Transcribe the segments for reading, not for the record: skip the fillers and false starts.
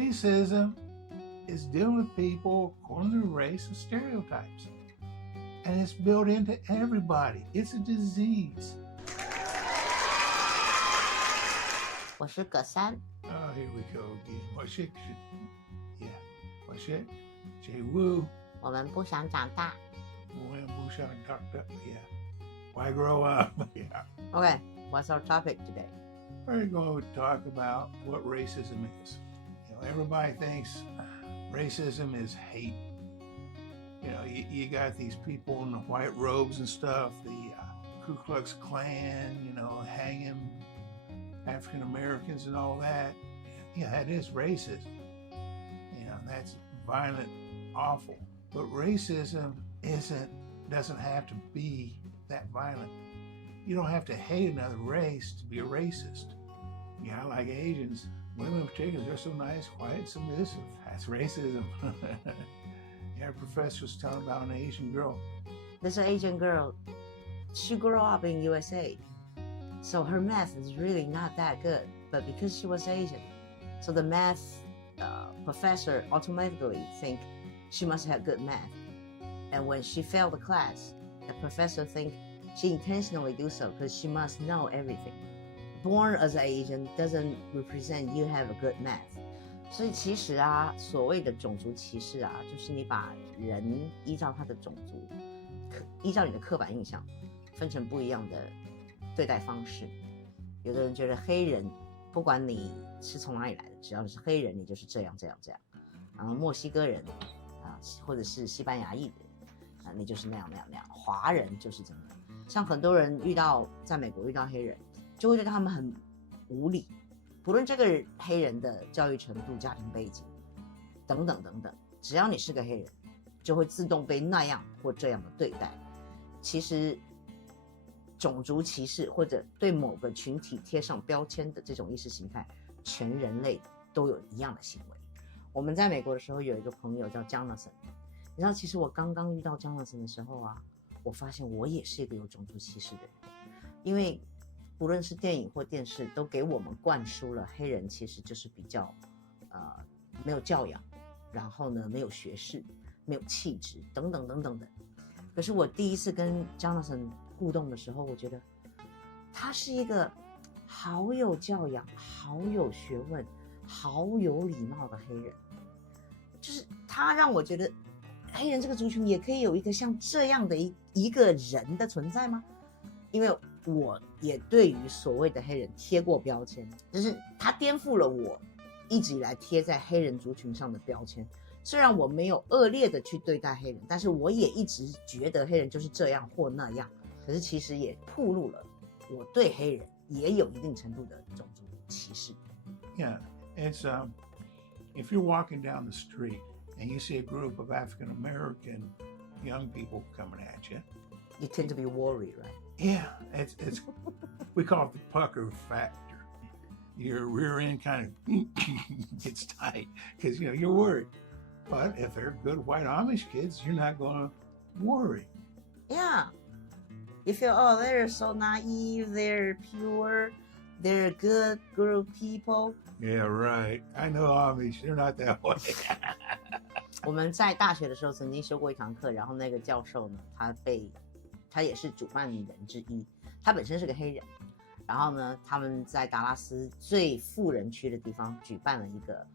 Racism is dealing with people according to race and stereotypes. And it's built into everybody. It's a disease. 我是葛三。Oh, here we go again. What's it? Yeah. What's it? Jay Woo. 我们不想长大。Yeah. Why grow up? Yeah. Okay, what's our topic today? We're going to talk about what racism is. Everybody thinks racism is hate. You got these people in the white robes and stuff, the Ku Klux Klan, hanging African Americans and all that. Yeah, that is racism. That's violent, awful. But racism doesn't have to be that violent. You don't have to hate another race to be a racist. I like Asians. Women in particular, they're so nice, quiet, submissive. That's racism. Our professor was telling about an Asian girl. This Asian girl, she grew up in USA. So her math is really not that good. But because she was Asian, so the math professor automatically think she must have good math. And when she failed the class, the professor think she intentionally do so because she must know everything. Born as an Asian doesn't represent you have a good math. 所以其实啊，所谓的种族歧视啊，就是你把人依照他的种族，依照你的刻板印象，分成不一样的对待方式。有的人觉得黑人，不管你是从哪里来的，只要你是黑人，你就是这样。然后墨西哥人啊，或者是西班牙裔的人啊，你就是那样。华人就是这样。像很多人在美国遇到黑人，就会觉得他们很无理。不论这个黑人的教育程度、家庭背景等等，只要你是个黑人，就会自动被那样或这样的对待。其实，种族歧视或者对某个群体贴上标签的这种意识形态，全人类都有一样的行为。我们在美国的时候有一个朋友叫 Jonathan， 你知道，其实我刚刚遇到 Jonathan 的时候啊，我发现我也是一个有种族歧视的人，因为不论是电影或电视，都给我们灌输了黑人其实就是比较，没有教养，然后呢没有学识，没有气质，等等的。可是我第一次跟 Jonathan 互动的时候，我觉得他是一个好有教养、好有学问、好有礼貌的黑人，就是他让我觉得黑人这个族群也可以有一个像这样的一个人的存在吗？因为我也对于所谓的黑人贴过标签，就是他颠覆了我一直以来贴在黑人族群上的标签。虽然我没有恶劣的去对待黑人，但是我也一直觉得黑人就是这样或那样。可是其实也暴露了我对黑人也有一定程度的种族歧视。Yeah, it's if you're walking down the street and you see a group of African American young people coming at you, you tend to be worried, right? Yeah, it's we call it the pucker factor. Your rear end kind of gets tight because you're worried. But if they're good white Amish kids, you're not going to worry. Yeah, you feel they're so naive, they're pure, they're good group people. Yeah, right. I know Amish, they're not that way. 我们在大学的时候曾经修过一堂课，然后那个教授呢，他也是主办人之一，他本身是个黑人，然后呢，他们在达拉斯最富人区的地方举办了一个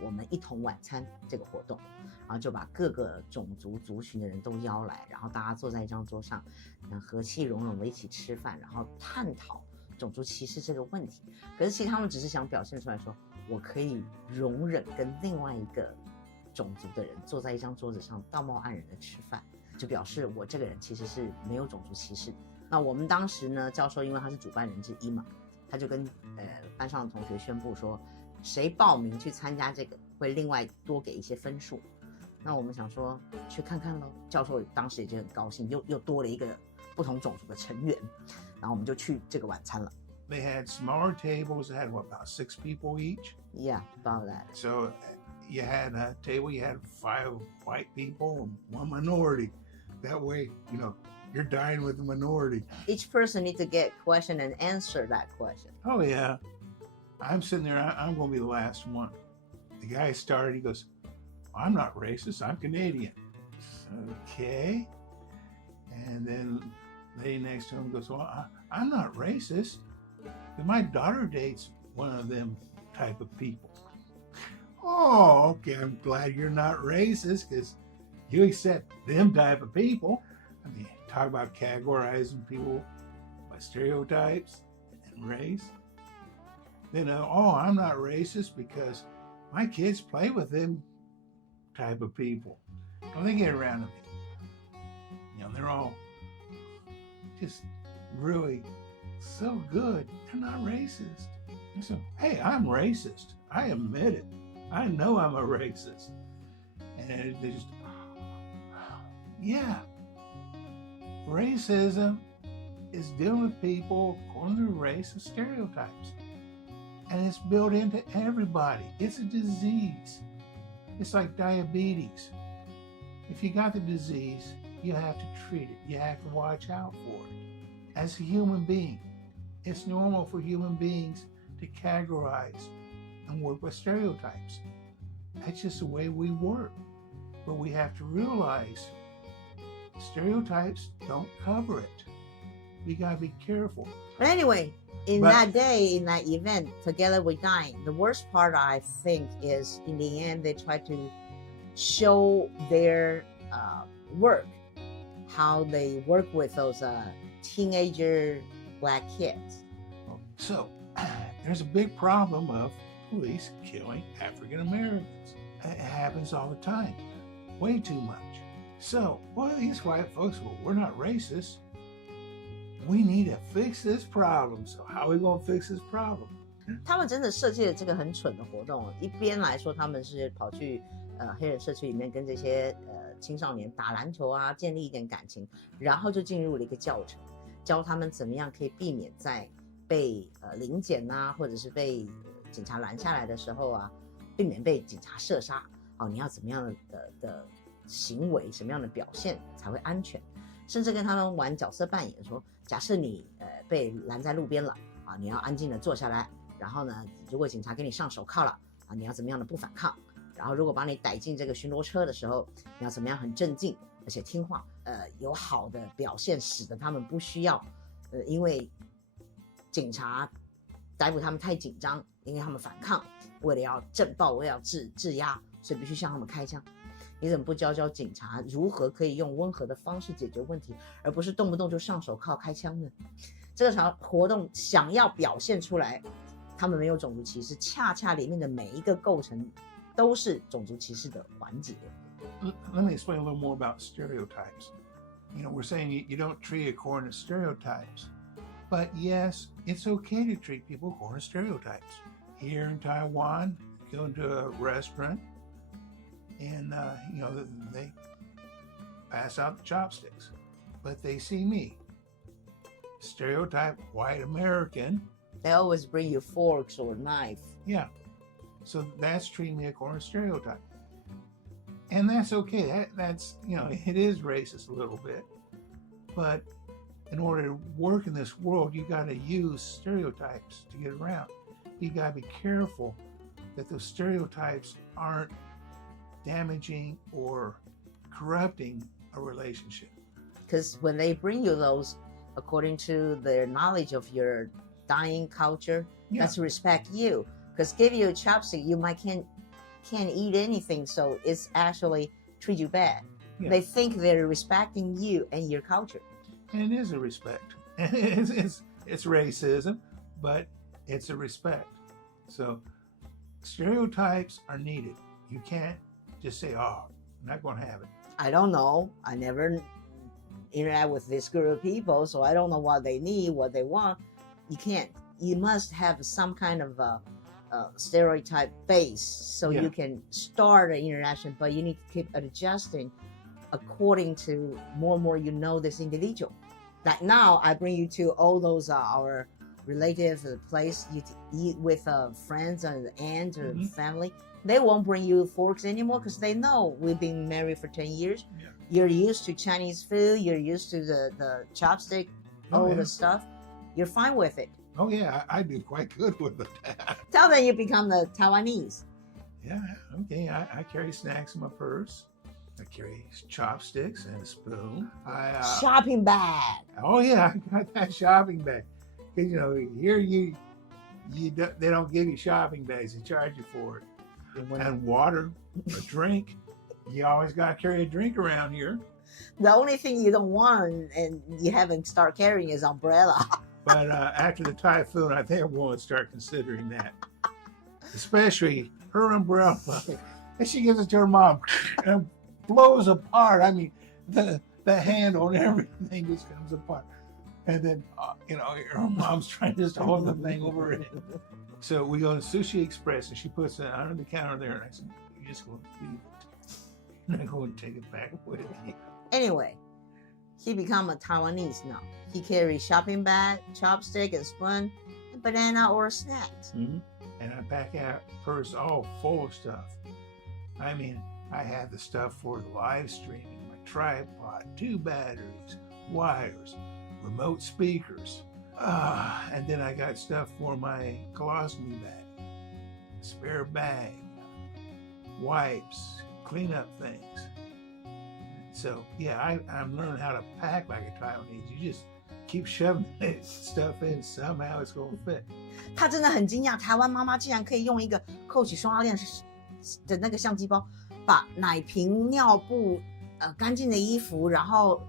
我们一同晚餐这个活动，然后就把各个种族族群的人都邀来，然后大家坐在一张桌上，和气融融的一起吃饭，然后探讨种族歧视这个问题。可是其实他们只是想表现出来说，我可以容忍跟另外一个种族的人坐在一张桌子上道貌岸然的吃饭，就表示我这个人其实是没有种族歧视。那我们当时呢，教授因为他是主办人之一嘛，他就跟班上的同学宣布说，谁报名去参加这个会另外多给一些分数。那我们想说去看看咯，教授当时也就很高兴，又多了一个不同种族的成员，然后我们就去这个晚餐了。They had smaller tables that had about 6 people each. Yeah, about that. So you had a table, you had 5 white people and 1 minority. That way, you're dining with the minority. Each person needs to get question and answer that question. Oh, yeah. I'm sitting there, I'm going to be the last one. the guy started, he goes, I'm not racist, I'm Canadian. Okay. And then the lady next to him goes, well, I'm not racist. My daughter dates one of them type of people. Oh, okay, I'm glad you're not racist because you accept them type of people. I mean, talk about categorizing people by stereotypes and race. Then, I'm not racist because my kids play with them type of people. Well, they get around to me. You know, they're all just really so good. They're not racist. And so, hey, I'm racist. I admit it. I know I'm a racist. And they just, yeah. Racism is dealing with people according to race and stereotypes. And it's built into everybody. It's a disease. It's like diabetes. If you got the disease, you have to treat it. You have to watch out for it. As a human being, it's normal for human beings to categorize and work with stereotypes. That's just the way we work. But we have to realize stereotypes don't cover it. We gotta be careful. But anyway, that day, in that event, Together We Die, the worst part I think is in the end they try to show their work, how they work with those teenager black kids. So there's a big problem of police killing African Americans. It happens all the time, way too much. So, well, these white folks, well, we're not racist. We need to fix this problem. So how are we going to fix this problem? 他们真的设计了这个很蠢的活动。一边来说，他们是跑去黑人社区里面跟这些青少年打篮球啊，建立一点感情，然后就进入了一个教程，教他们怎么样可以避免在被临检啊，或者是被警察拦下来的时候啊，避免被警察射杀。哦，你要怎么样的行为，什么样的表现才会安全？甚至跟他们玩角色扮演，说假设你被拦在路边了啊，你要安静的坐下来，然后呢，如果警察给你上手铐了啊，你要怎么样的不反抗？然后如果把你逮进这个巡逻车的时候，你要怎么样很镇静而且听话？有好的表现，使得他们不需要因为警察逮捕他们太紧张，因为他们反抗，为了要震爆，为了要制压，所以必须向他们开枪。你怎么不教警察如何可以用温和的方式解决问题，而不是动不动就上手铐开枪呢？这个场活动想要表现出来，他们没有种族歧视，恰恰里面的每一个构成都是种族歧视的环节。Let me explain a little more about stereotypes. You know, we're saying you don't treat according to stereotypes, but yes, it's okay to treat people according to stereotypes. Here in Taiwan, you go into a restaurant. And, they pass out the chopsticks, but they see me. Stereotype white American. They always bring you forks or knife. Yeah. So that's treating me according to stereotype. And that's okay. That's, it is racist a little bit. But in order to work in this world, you got to use stereotypes to get around. You got to be careful that those stereotypes aren't damaging or corrupting a relationship. Because when they bring you those, according to their knowledge of your dying culture, that's respect you. Because give you a chopstick, you might can't eat anything, so it's actually treat you bad. Yeah. They think they're respecting you and your culture. And it is a respect. It's racism, but it's a respect. So stereotypes are needed. You can't just say, oh, I'm not going to have it. I don't know. I never interact with this group of people, so I don't know what they need, what they want. You can't. You must have some kind of stereotype base so you can start an interaction, but you need to keep adjusting according to more and more you know this individual. Like now, I bring you to all those our relatives, place you eat with friends and aunt or family. They won't bring you forks anymore because they know we've been married for 10 years. Yeah. You're used to Chinese food. You're used to the chopstick, all the stuff. You're fine with it. Oh, yeah, I do quite good with it. Tell them you become the Taiwanese. Yeah, okay. I carry snacks in my purse. I carry chopsticks and a spoon. Shopping bag. Oh yeah, I got that shopping bag. Cause here they don't give you shopping bags; they charge you for it. And water, a drink. You always got to carry a drink around here. The only thing you don't want and you haven't started carrying is umbrella. But after the typhoon, I think I'm going to start considering that. Especially her umbrella. And she gives it to her mom and blows apart. I mean, the handle and everything just comes apart. And then, her mom's trying just to hold the thing over it. So we go to Sushi Express and she puts it under the counter there. And I said, you're just going to leave it. You're not going to take it back with you. Anyway, he become a Taiwanese now. He carries shopping bag, chopstick, and spoon, and banana or snacks. Mm-hmm. And I pack out purse all full of stuff. I mean, I have the stuff for the live streaming, my tripod, 2 batteries, wires, remote speakers. And then I got stuff for my colostomy bag, spare bag, wipes, cleanup things. So yeah, I'm learning how to pack like a Taiwanese. You just keep shoving stuff in, somehow it's going to fit. 他真的很惊讶，台湾妈妈竟然可以用一个 Coach 双拉链的那个相机包，把奶瓶、尿布、干净的衣服，然后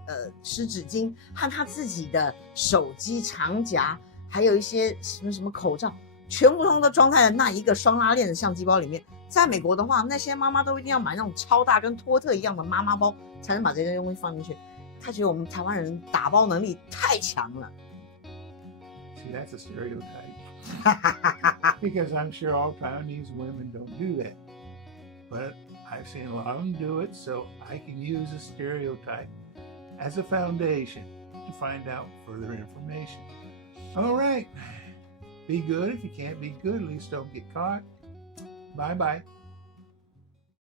湿纸巾和他自己的手机长夹，还有一些什么口罩，全部通都装在了那一个双拉链的相机包里面。在美国的话，那些妈妈都一定要买那种超大跟托特一样的妈妈包，才能把这些东西放进去。他觉得我们台湾人打包能力太强了。See, that's a stereotype. Because I'm sure all Taiwanese women don't do that. But I've seen a lot of them do it, so I can use a stereotype as a foundation to find out further information. All right. Be good. If you can't be good, at least don't get caught. Bye-bye.